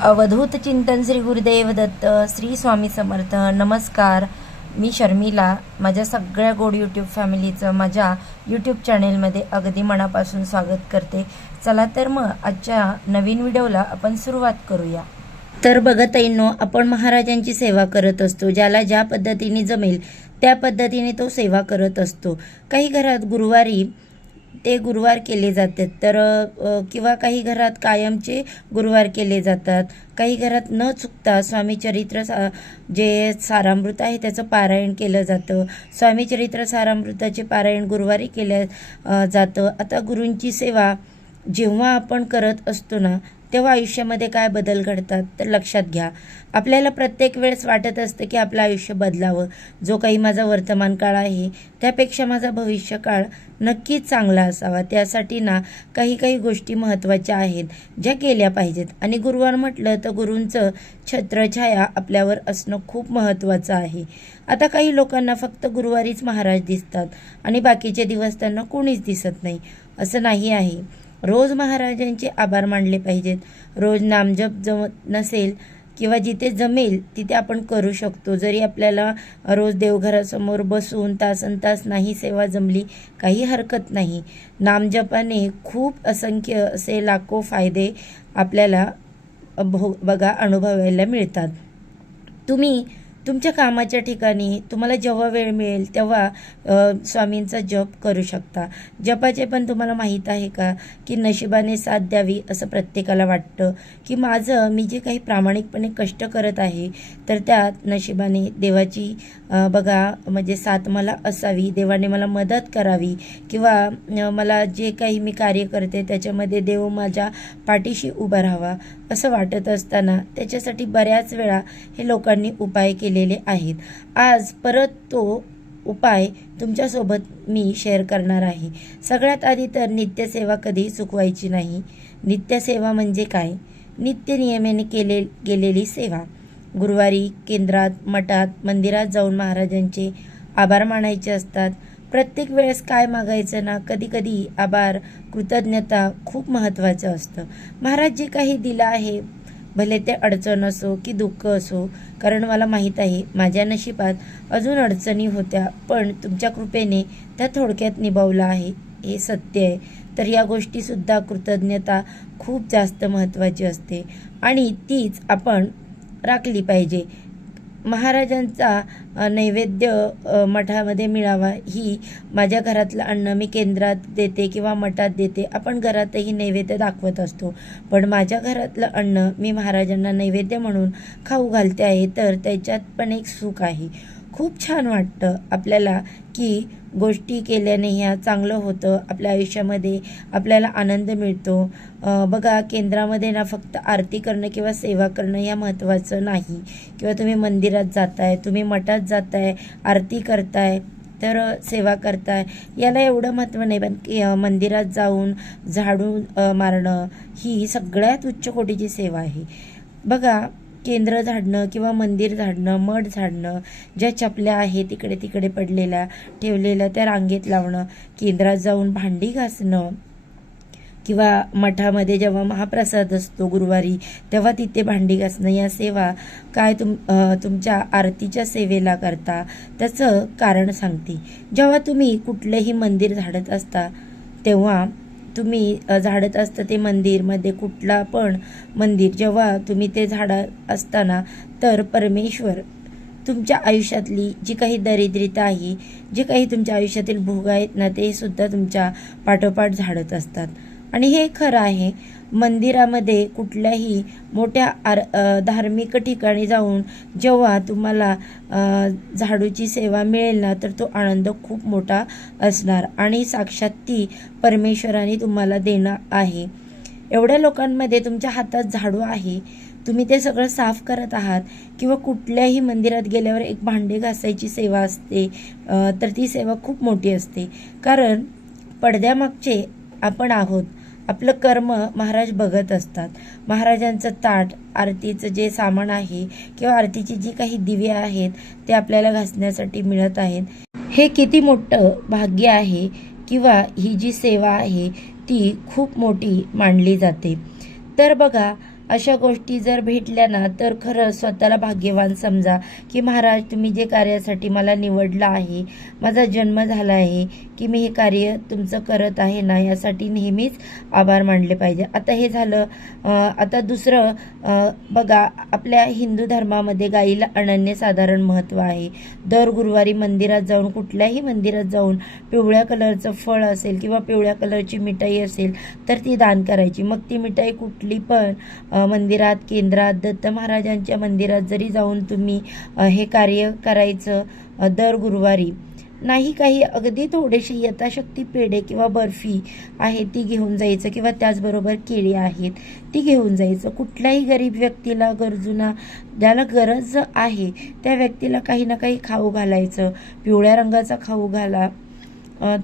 अवधूत चिंतन श्री गुरुदेव दत्त, श्री स्वामी समर्थ. नमस्कार, मी शर्मिला. माझ्या सगळ्या गोड यूट्यूब फॅमिलीचं माझ्या यूट्यूब चॅनेलमध्ये अगदी मनापासून स्वागत करते. चला तर मग आजच्या नवीन व्हिडिओला आपण सुरुवात करूया. तर बघत ऐनो, आपण महाराजांची सेवा करत असतो. ज्याला ज्या पद्धतीने जमेल त्या पद्धतीने तो सेवा करत असतो. काही घरात गुरुवारी ते गुरुवार केले जातात, तर किंवा काही घरात कायमचे गुरुवार केले जातात. काही घरात न चुकता स्वामी चरित्र जे सारामृत आहे त्याचं पारायण केलं जातं. स्वामी चरित्र सारामृताचे पारायण गुरुवारी केलं जातं. आता गुरूंची सेवा जेव्हा आपण करत असतो ना, तेव्हा आयुष्यामध्ये काय बदल घडतात तर लक्षात घ्या. आपल्याला प्रत्येक वेळेस वाटत असतं की आपलं आयुष्य बदलावं. जो काही माझा वर्तमान काळ आहे त्यापेक्षा माझा भविष्य काळ नक्कीच चांगला असावा. त्यासाठी ना काही गोष्टी महत्त्वाच्या आहेत ज्या केल्या पाहिजेत. आणि गुरुवार म्हटलं तर गुरूंचं छत्रछाया आपल्यावर असणं खूप महत्त्वाचं आहे. आता काही लोकांना फक्त गुरुवारीच महाराज दिसतात आणि बाकीचे दिवस त्यांना कोणीच दिसत नाही. असं नाही आहे. रोज महाराजांचे आभार मानले पाहिजेत. रोज नामजप जमत नसेल किंवा जिथे जमेल तिथे आपण करू शकतो. जरी आपल्याला रोज देवघरासमोर बसून तासनतास नाही सेवा जमली, काही हरकत नाही. नामजपाने खूप असंख्य असे लाखो फायदे आपल्याला बघा अनुभवायला मिळतात. तुम्ही तुमच्या कामाच्या ठिकाणी तुम्हाला जेव्हा वेळ मिळेल तेव्हा स्वामींचा जप करू शकता. जपाचे पण तुम्हाला माहीत आहे का की नशिबाने साथ द्यावी असं प्रत्येकाला वाटतं की मी जे काही प्रामाणिकपणे कष्ट करत आहे तर त्यात नशिबाने देवाची बघा म्हणजे साथ मला असावी, देवाने मला मदत करावी किंवा मला जे काही मी कार्य करते त्याच्यामध्ये देव माझ्या पाठीशी उभा राहावा असं वाटत असताना त्याच्यासाठी बऱ्याच वेळा हे लोकांनी उपाय केलेले आहेत. आज परत तो उपाय तुमच्यासोबत मी शेअर करणार आहे. सगळ्यात आधी तर नित्यसेवा कधी चुकवायची नाही. नित्यसेवा म्हणजे काय? नित्य नियमाने गेलेली सेवा. गुरुवारी केंद्रात, मठात, मंदिरात जाऊन महाराजांचे आभार मानायचे असतात. प्रत्येक वेळेस काय मागायचं ना, कधी आभार, कृतज्ञता खूप महत्त्वाचं असतं. महाराज जे काही दिलं आहे, भले ते अडचण असो की दुःख असो, कारण मला माहीत आहे माझ्या नशिबात अजून अडचणी होत्या, पण तुमच्या कृपेने त्या थोडक्यात निभावलं आहे, हे सत्य आहे. तर या गोष्टीसुद्धा कृतज्ञता खूप जास्त महत्त्वाची असते आणि तीच आपण राखली पाहिजे. महाराजांचा नैवेद्य मठामध्ये मिळावा, ही माझ्या घरातलं अन्न मी केंद्रात देते किंवा मठात देते. आपण घरातही नैवेद्य दाखवत असतो, पण माझ्या घरातलं अन्न मी महाराजांना नैवेद्य म्हणून खाऊ घालते आहे, तर त्याच्यात पण एक सुख आहे. खूप छान वाटतं आपल्याला की गोष्टी केल्याने ह्या चांगलं होतं. आपल्या आयुष्यामध्ये आपल्याला आनंद मिळतो. बघा, केंद्रामध्ये ना फक्त आरती करणं किंवा सेवा करणं या महत्त्वाचं नाही. किंवा तुम्ही मंदिरात जाताय, तुम्ही मठात जाताय, आरती करताय, तर सेवा करताय, याला एवढं महत्त्व नाही. पण मंदिरात जाऊन झाडू मारणं ही सगळ्यात उच्च कोटीची सेवा आहे. बघा, केंद्र झाडणं किंवा मंदिर झाडणं, मठ झाडणं, ज्या चपल्या आहेत इकडे तिकडे पडलेल्या ठेवलेल्या त्या रांगेत लावणं, केंद्रात जाऊन भांडी घासणं किंवा मठामध्ये जेव्हा महाप्रसाद असतो गुरुवारी तेव्हा तिथे भांडी घासणं, या सेवा काय तुमच्या आरतीच्या सेवेला करता त्याचं कारण सांगते. जेव्हा तुम्ही कुठलंही मंदिर झाडत असता तेव्हा तुम्ही झाडत असतं ते मंदिरमध्ये कुठला पण मंदिर जेव्हा तुम्ही ते झाडत असताना, तर परमेश्वर तुमच्या आयुष्यातली जी काही दरिद्रता आहे, जे काही तुमच्या आयुष्यातील भोग आहेत ना, ते सुद्धा तुमच्या पाठोपाठ झाडत असतात. आणि हे खरं आहे. मंदिरामध्ये कुठल्याही मोठ्या धार्मिक ठिकाणी जाऊन जेव्हा तुम्हाला झाडूची सेवा मिळेल ना, तर तो आनंद खूप मोठा असणार आणि साक्षात ती परमेश्वराने तुम्हाला देणं आहे. एवढ्या लोकांमध्ये तुमच्या हातात झाडू आहे, तुम्ही ते सगळं साफ करत आहात. किंवा कुठल्याही मंदिरात गेल्यावर एक भांडे घासायची सेवा असते, तर ती सेवा खूप मोठी असते. कारण पडद्यामागचे आपण आहोत. आपलं कर्म महाराज बघत असतात. महाराजांचं ताट, आरतीचं जे सामान आहे किंवा आरतीची जी काही दिवे आहेत ते आपल्याला घासण्यासाठी मिळत आहेत. हे किती मोठं भाग्य आहे किंवा ही जी सेवा आहे ती खूप मोठी मानली जाते. तर बघा, अशा गोष्टी जर भेटल्या ना तर खरंच स्वतःला भाग्यवान समजा की महाराज तुम्ही जे कार्यासाठी मला निवडलं आहे, माझा जन्म झाला आहे की मी हे कार्य तुमचं करत आहे ना, यासाठी नेहमीच आभार मानले पाहिजे. आता हे झालं. आता दुसरं बघा, आपल्या हिंदू धर्मामध्ये गाईला अनन्यसाधारण महत्त्व आहे. दर गुरुवारी मंदिरात जाऊन, कुठल्याही मंदिरात जाऊन पिवळ्या कलरचं फळ असेल किंवा पिवळ्या कलरची मिठाई असेल तर ती दान करायची. मग ती मिठाई कुठली पण मंदिरात, केंद्रात, दत्त महाराजांच्या मंदिरात जरी जाऊन तुम्ही हे कार्य करायचं दर गुरुवारी. नाही काही अगदी थोडेसे यथाशक्ती पेढे किंवा बर्फी आहे ती घेऊन जायचं किंवा त्याचबरोबर केळी आहेत ती घेऊन जायचं. कुठल्याही गरीब व्यक्तीला, गरजूंना, ज्याला गरज आहे त्या व्यक्तीला काही ना काही खाऊ घालायचं. पिवळ्या रंगाचा खाऊ घाला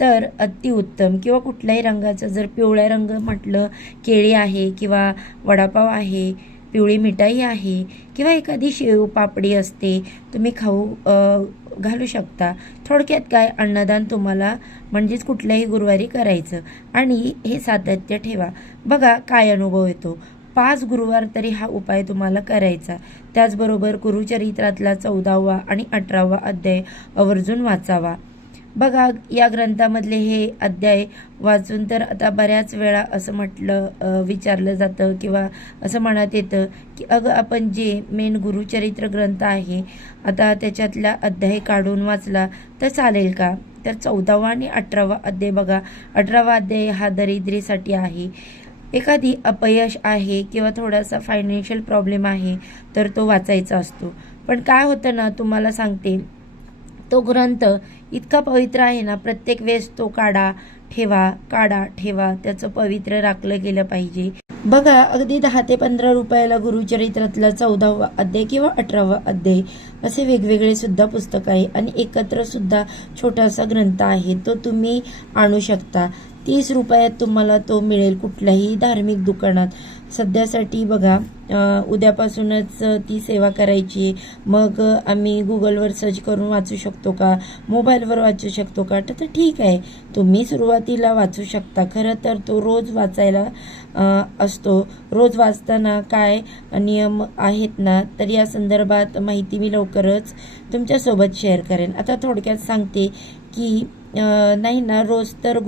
तर अतिउत्तम, किंवा कुठल्याही रंगाचं. जर पिवळ्या रंग म्हटलं, केळी आहे किंवा वडापाव आहे, पिवळी मिठाई आहे किंवा एखादी शेव पापडी असते, तुम्ही खाऊ घालू शकता. थोडक्यात काय, अन्नदान तुम्हाला म्हणजेच कुठल्याही गुरुवारी करायचं आणि हे सातत्य ठेवा. बघा काय अनुभव येतो. 5 गुरुवार तरी हा उपाय तुम्हाला करायचा. त्याचबरोबर गुरुचरित्रातला 14वा आणि 18वा अध्याय आवर्जून वाचावा. बघा, या ग्रंथामधले हे अध्याय वाचून तर आता बऱ्याच वेळा असं विचारलं जातं किंवा असं म्हणत येतं की आपण जे मेन गुरुचरित्र ग्रंथ आहे, आता त्याच्यातला अध्याय काढून वाचला तर चालेल का? तर 14वा आणि 18वा अध्याय बघा. 18वा अध्याय हा दरिद्रीसाठी आहे. एखादी अपयश आहे किंवा थोडासा फायनान्शियल प्रॉब्लेम आहे तर तो वाचायचा असतो. पण काय होतं ना, तुम्हाला सांगते, तो ग्रंथ इतका पवित्र आहे ना, प्रत्येक वेळेस तो काढा ठेवा, त्याचं पवित्र राखलं गेलं पाहिजे. बघा, अगदी 10 ते 15 रुपयाला गुरुचरित्रातला 14वा अध्याय किंवा 18वा अध्याय असे वेगवेगळे सुद्धा पुस्तक आहे आणि एकत्र सुद्धा छोटासा ग्रंथ आहे, तो तुम्ही आणू शकता. 30 रुपयात तुम्हाला तो मिळेल कुठल्याही धार्मिक दुकानात. सध्यासाठी बघा, उद्यापासूनच ती सेवा करायची. मग आम्ही गुगलवर सर्च करून वाचू शकतो का, मोबाईलवर वाचू शकतो का? तर ठीक आहे, तुम्ही सुरुवातीला वाचू शकता. खरं तर तो रोज वाचायला असतो. रोज वाचताना काय नियम आहेत ना, तर या संदर्भात माहिती मी लवकरच तुमच्यासोबत शेअर करेन. आता थोडक्यात सांगते की नाही ना, रोज तर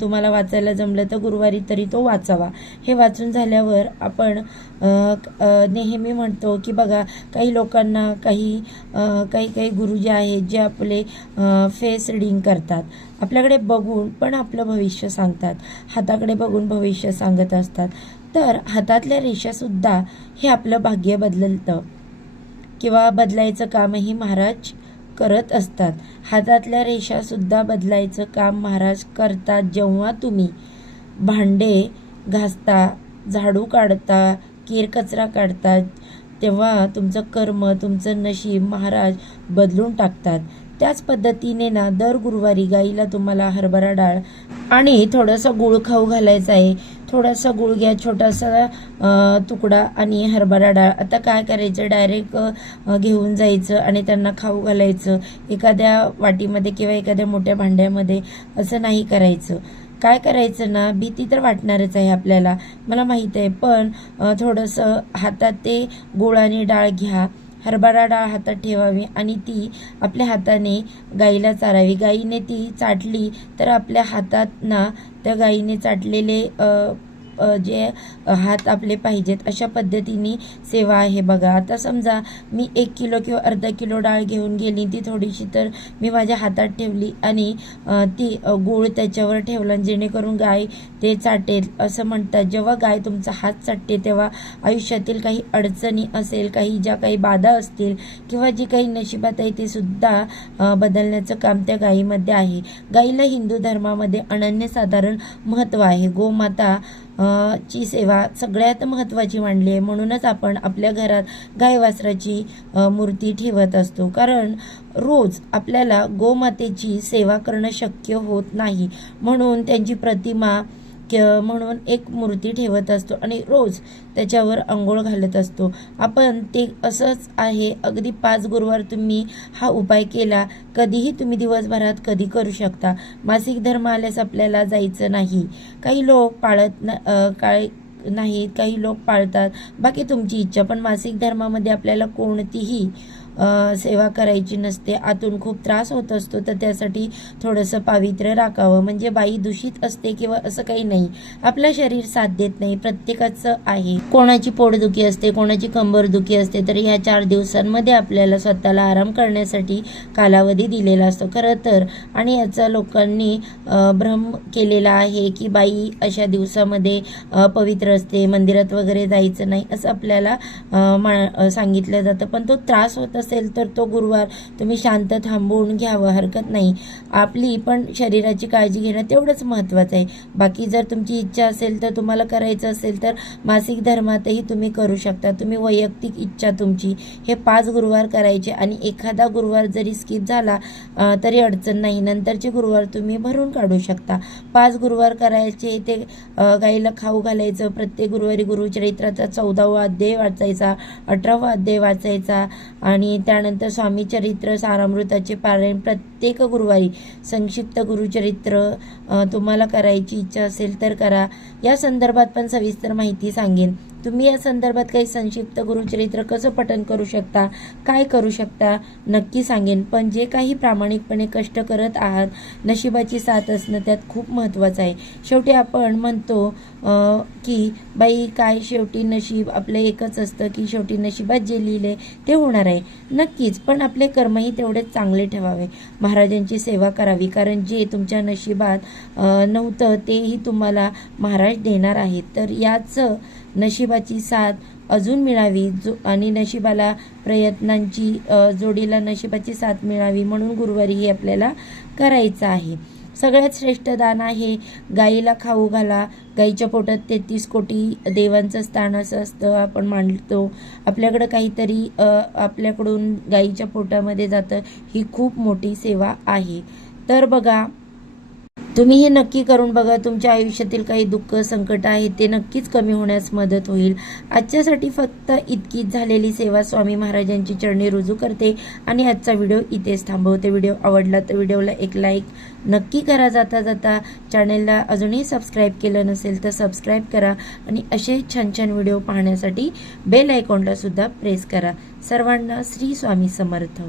तुम्हाला वाचायला जमलं तर गुरुवारी तरी तो वाचावा. हे वाचून झाल्यावर आपण नेहमी म्हणतो की बघा, काही लोकांना काही गुरुजी आहेत जे आपले फेस रीडिंग करतात, आपल्याकडे बघून पण आपलं भविष्य सांगतात, हाताकडे बघून भविष्य सांगत असतात. तर हातातल्या रेषासुद्धा हे आपलं भाग्य बदलतं किंवा बदलायचं कामही महाराज करत असतात. हातातल्या रेषा सुद्धा बदलायचं काम महाराज करतात. जेव्हा तुम्ही भांडे घासता, झाडू काढता, केर कचरा काढता, तेव्हा तुमचं कर्म, तुमचं नशीब महाराज बदलून टाकतात. त्याच पद्धतीने ना, दर गुरुवारी गाईला तुम्हाला हरभरा डाळ आणि थोडासा गुळ खाऊ घालायचा आहे. थोडासा गुळ घ्या, छोटासा तुकडा आणि हरभरा डाळ. आता काय करायचं, डायरेक्ट घेऊन जायचं आणि त्यांना खाऊ घालायचं एखाद्या वाटीमध्ये किंवा एखाद्या मोठ्या भांड्यामध्ये. असं नाही करायचं. काय करायचं ना, भीती तर वाटणारच आहे आपल्याला, मला माहीत आहे, पण थोडंसं हातात ते गुळ आणि डाळ घ्या. हरभरा डाळ हातात ठेवावी आणि ती आपल्या हाताने गाईला चारावी. गाईने ती चाटली तर आपल्या हातात ना त्या गाईने चाटलेले जे हात आपले पाहिजेत अशा पद्धतीने सेवा आहे. बघा, आता समजा मी 1 किलो किंवा अर्धा किलो डाळ घेऊन गेली, ती थोडीशी तर मी माझ्या हातात ठेवली आणि ती गूळ त्याच्यावर ठेवला, जेणेकरून गाय ते चाटेल. असं म्हणतात, जेव्हा गाय तुमचा हात चाटते तेव्हा आयुष्यातील काही अडचणी असेल, काही बाधा असतील किंवा जी काही नशिबात आहे ते सुद्धा बदलण्याचं काम त्या गायीमध्ये आहे. गायीला हिंदू धर्मामध्ये अनन्यसाधारण महत्त्व आहे. गोमाता ची सेवा सगळ्यात महत्त्वाची मानली आहे. म्हणूनच आपण आपल्या घरात गाय वासराची मूर्ती ठेवत असतो, कारण रोज आपल्याला गोमातेची सेवा करणं शक्य होत नाही. म्हणून त्यांची प्रतिमा म्हणून एक मूर्ती ठेवत असतो आणि रोज त्याच्यावर अंघोळ घालत असतो आपण. ते असंच आहे. अगदी 5 गुरुवार तुम्ही हा उपाय केला, कधीही तुम्ही दिवसभरात कधी करू शकता. मासिक धर्म आल्यास आपल्याला जायचं नाही. काही लोक नाहीत, काही लोक पाळतात, बाकी तुमची इच्छा. पण मासिक धर्मामध्ये आपल्याला कोणतीही सेवा करायची नसते. आतून खूप त्रास होत असतो, तर त्यासाठी थोडंसं पावित्र्य राखावं. म्हणजे बाई दूषित असते किंवा असं काही नाही, आपलं शरीर साथ देत नाही, प्रत्येकाचं आहे. कोणाची पोटदुखी असते, कोणाची कंबरदुखी असते, तर ह्या 4 दिवसांमध्ये आपल्याला स्वतःला आराम करण्यासाठी कालावधी दिलेला असतो खरं तर. आणि याचा लोकांनी भ्रम केलेला आहे की बाई अशा दिवसामध्ये पवित्र असते, मंदिरात वगैरे जायचं नाही असं आपल्याला सांगितलं जातं. पण तो त्रास होत असेल तर तो गुरुवार तुम्ही शांत थांबवून घ्यावं, हरकत नाही. आपली पण शरीराची काळजी घेणं तेवढंच महत्त्वाचं आहे. बाकी जर तुमची इच्छा असेल तर तुम्हाला करायचं असेल तर मासिक धर्मातही तुम्ही करू शकता. तुम्ही वैयक्तिक इच्छा तुमची हे 5 गुरुवार करायचे आणि एखादा गुरुवार जरी स्किप झाला तरी अडचण नाही, नंतरचे गुरुवार तुम्ही भरून काढू शकता. 5 गुरुवार करायचे, ते गाईला खाऊ घालायचं. प्रत्येक गुरुवारी गुरुचरित्राचा 14वा अध्याय वाचायचा, 18वा अध्याय वाचायचा आणि त्यानंतर स्वामी चरित्र सारामृताचे पारायण प्रत्येक गुरुवारी. संक्षिप्त गुरुचरित्र तुम्हाला करायची इच्छा असेल तर करा. या संदर्भात पण सविस्तर माहिती सांगेन. तुम्ही या संदर्भात काही संक्षिप्त गुरुचरित्र कसं पठण करू शकता, काय करू शकता नक्की सांगेन. पण जे काही प्रामाणिकपणे कष्ट करत आहात, नशिबाची साथ असणं त्यात खूप महत्त्वाचं आहे. शेवटी आपण म्हणतो की बाई काय, शेवटी नशीब आपलं एकच असतं की शेवटी नशिबात जे लिहिले ते होणार आहे. नक्कीच, पण आपले कर्मही तेवढेच चांगले ठेवावे, महाराजांची सेवा करावी, कारण जे तुमच्या नशिबात नव्हतं तेही तुम्हाला महाराज देणार आहेत. तर याचं नशिबाची साथ अजून मिळावी आणि नशिबाला प्रयत्नांची जोडीला नशिबाची साथ मिळावी म्हणून गुरुवारी आपल्याला करायचं आहे. सगळ्यात श्रेष्ठ दान आहे गाईला खाऊ घाला. गाईच्या पोटात 33 कोटी देवांचं स्थान असं असतं, आपण मानतो. आपल्याकडं काहीतरी आपल्याकडून गाईच्या पोटामध्ये जातं, ही खूप मोठी सेवा आहे. तर बघा, तुम्ही हे नक्की करून बघा. तुमच्या आयुष्यातील काही दुःख संकट आहे ते नक्कीच कमी होण्यास मदत होईल. आजच्यासाठी फक्त इतकीच झालेली सेवा स्वामी महाराजांची चरणी रुजू करते आणि आजचा व्हिडिओ इथेच थांबवते. व्हिडिओ आवडला तर व्हिडिओला एक लाईक नक्की करा. जाता जाता चॅनेलला अजूनही सबस्क्राईब केलं नसेल तर सबस्क्राईब करा आणि असे छान छान व्हिडिओ पाहण्यासाठी बेल आयकॉनला सुद्धा प्रेस करा. सर्वांना श्री स्वामी समर्थ.